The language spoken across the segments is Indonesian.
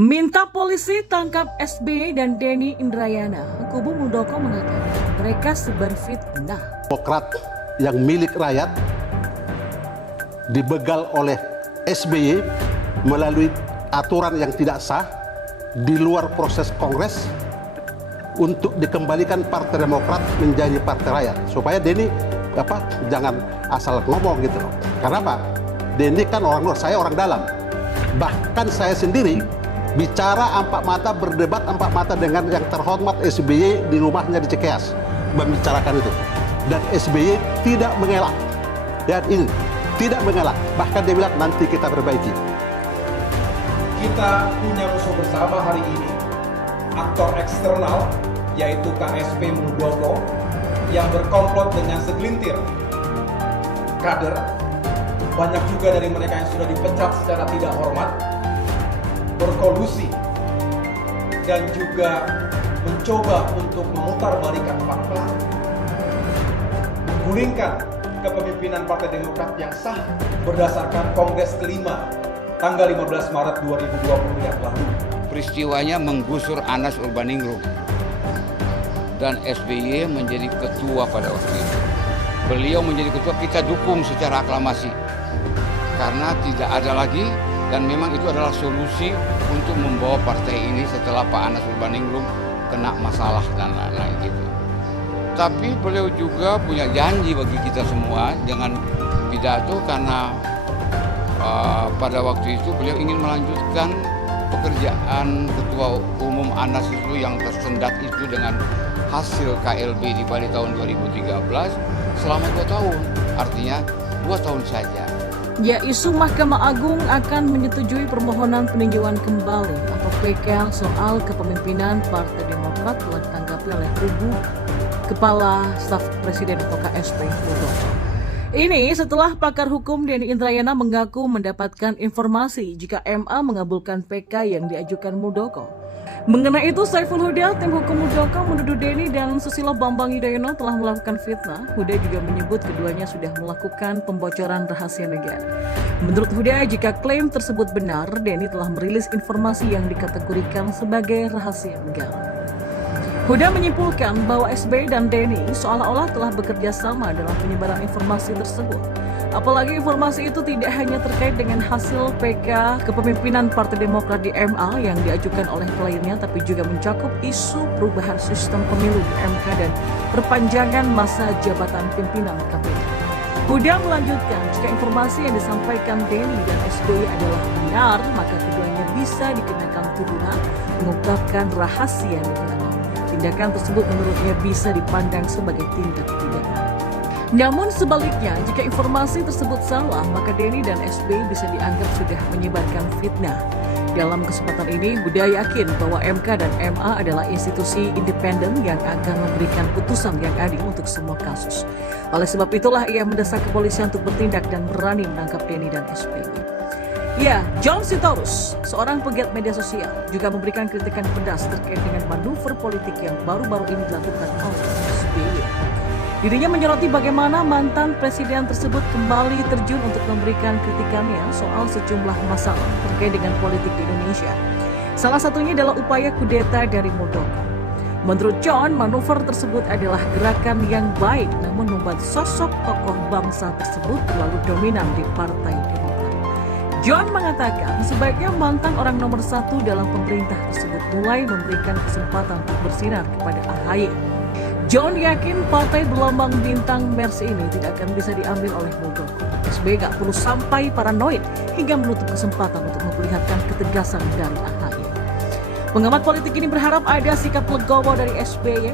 Minta polisi tangkap SBY dan Denny Indrayana. Kubu Muldoko mengatakan mereka sebar fitnah. Demokrat yang milik rakyat dibegal oleh SBY melalui aturan yang tidak sah di luar proses Kongres untuk dikembalikan Partai Demokrat menjadi Partai Rakyat supaya Denny jangan asal ngomong gitu loh. Karena apa? Denny kan orang luar, saya orang dalam. Bahkan saya sendiri bicara empat mata, berdebat empat mata dengan yang terhormat SBY di rumahnya di Cikeas, membicarakan itu. Dan SBY tidak mengelak. Ya, ini tidak mengelak. Bahkan dia bilang nanti kita perbaiki. Kita punya musuh bersama hari ini, aktor eksternal yaitu KSP Muldoko yang berkomplot dengan segelintir kader. Banyak juga dari mereka yang sudah dipecat secara tidak hormat, berkolusi dan juga mencoba untuk memutarbalikkan fakta, menggulingkan kepemimpinan Partai Demokrat yang sah berdasarkan Kongres kelima tanggal 15 Maret 2020 yang lalu. Peristiwanya menggusur Anas Urbaningrum dan SBY menjadi ketua pada waktu itu. Beliau menjadi ketua, kita dukung secara aklamasi karena tidak ada lagi. Dan memang itu adalah solusi untuk membawa partai ini setelah Pak Anas Urbaningrum kena masalah dan lain-lain gitu. Tapi beliau juga punya janji bagi kita semua dengan pidato karena pada waktu itu beliau ingin melanjutkan pekerjaan Ketua Umum Anas itu yang tersendat itu dengan hasil KLB di Bali tahun 2013 selama 2 tahun. Artinya 2 tahun saja. Ya, isu Mahkamah Agung akan menyetujui permohonan peninjauan kembali atau PK soal kepemimpinan Partai Demokrat telah ditanggapi oleh kubu Kepala Staf Presiden atau KSP Muldoko. Ini setelah pakar hukum Denny Indrayana mengaku mendapatkan informasi jika MA mengabulkan PK yang diajukan Muldoko. Mengenai itu, Saiful Huda, tim hukum Muldoko, menuduh Denny dan Susilo Bambang Yudhoyono telah melakukan fitnah. Huda juga menyebut keduanya sudah melakukan pembocoran rahasia negara. Menurut Huda, jika klaim tersebut benar, Denny telah merilis informasi yang dikategorikan sebagai rahasia negara. Huda menyimpulkan bahwa SBY dan Denny seolah-olah telah bekerja sama dalam penyebaran informasi tersebut. Apalagi informasi itu tidak hanya terkait dengan hasil PK kepemimpinan Partai Demokrat di MA yang diajukan oleh kliennya, tapi juga mencakup isu perubahan sistem pemilu di MK dan perpanjangan masa jabatan pimpinan KPK. Huda melanjutkan, jika informasi yang disampaikan Denny dan SBY adalah benar, maka keduanya bisa dikenakan tuduhan mengungkapkan rahasia negara. Tindakan tersebut menurutnya bisa dipandang sebagai tindak pidana. Namun sebaliknya, jika informasi tersebut salah, maka Denny dan SBY bisa dianggap sudah menyebarkan fitnah. Dalam kesempatan ini, Huda yakin bahwa MK dan MA adalah institusi independen yang akan memberikan putusan yang adil untuk semua kasus. Oleh sebab itulah ia mendesak kepolisian untuk bertindak dan berani menangkap Denny dan SBY. Ya, John Sitorus, seorang pegiat media sosial, juga memberikan kritikan pedas terkait dengan manuver politik yang baru-baru ini dilakukan oleh SBY. Dirinya menyoroti bagaimana mantan presiden tersebut kembali terjun untuk memberikan kritikannya soal sejumlah masalah terkait dengan politik di Indonesia. Salah satunya adalah upaya kudeta dari Muldoko. Menurut John, manuver tersebut adalah gerakan yang baik, namun membuat sosok tokoh bangsa tersebut terlalu dominan di Partai Demokrat. John mengatakan sebaiknya mantan orang nomor 1 dalam pemerintah tersebut mulai memberikan kesempatan untuk bersinar kepada AHY. John yakin partai berlambang bintang Mercy ini tidak akan bisa diambil oleh Muldoko. SBY gak perlu sampai paranoid hingga menutup kesempatan untuk memperlihatkan ketegasan dari AHY. Pengamat politik ini berharap ada sikap legowo dari SBY.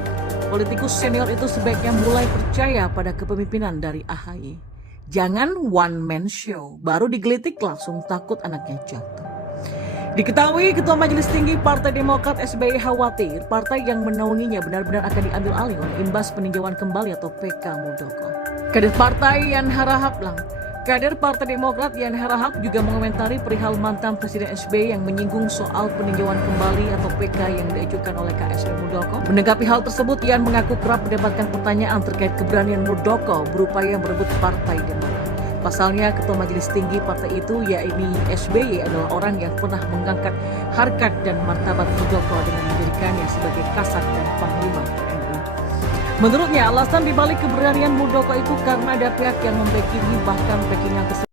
Politikus senior itu sebaiknya mulai percaya pada kepemimpinan dari AHY. Jangan one man show, baru digelitik langsung takut anaknya jatuh. Diketahui Ketua Majelis Tinggi Partai Demokrat SBY khawatir partai yang menaunginya benar-benar akan diambil alih oleh imbas peninjauan kembali atau PK Muldoko. Kader Partai Demokrat Yan Harahap juga mengomentari perihal mantan Presiden SBY yang menyinggung soal peninjauan kembali atau PK yang diajukan oleh KSP Muldoko. Menanggapi hal tersebut, Yan mengaku kerap mendapatkan pertanyaan terkait keberanian Muldoko berupaya merebut Partai Demokrat. Pasalnya, Ketua Majelis Tinggi partai itu, yakni SBY, adalah orang yang pernah mengangkat harkat dan martabat Muldoko dengan menjadikannya sebagai Kasat dan Panglima TNI. Menurutnya, alasan dibalik keberanian Muldoko itu karena ada pihak yang membackingi, bahkan backingan tersebut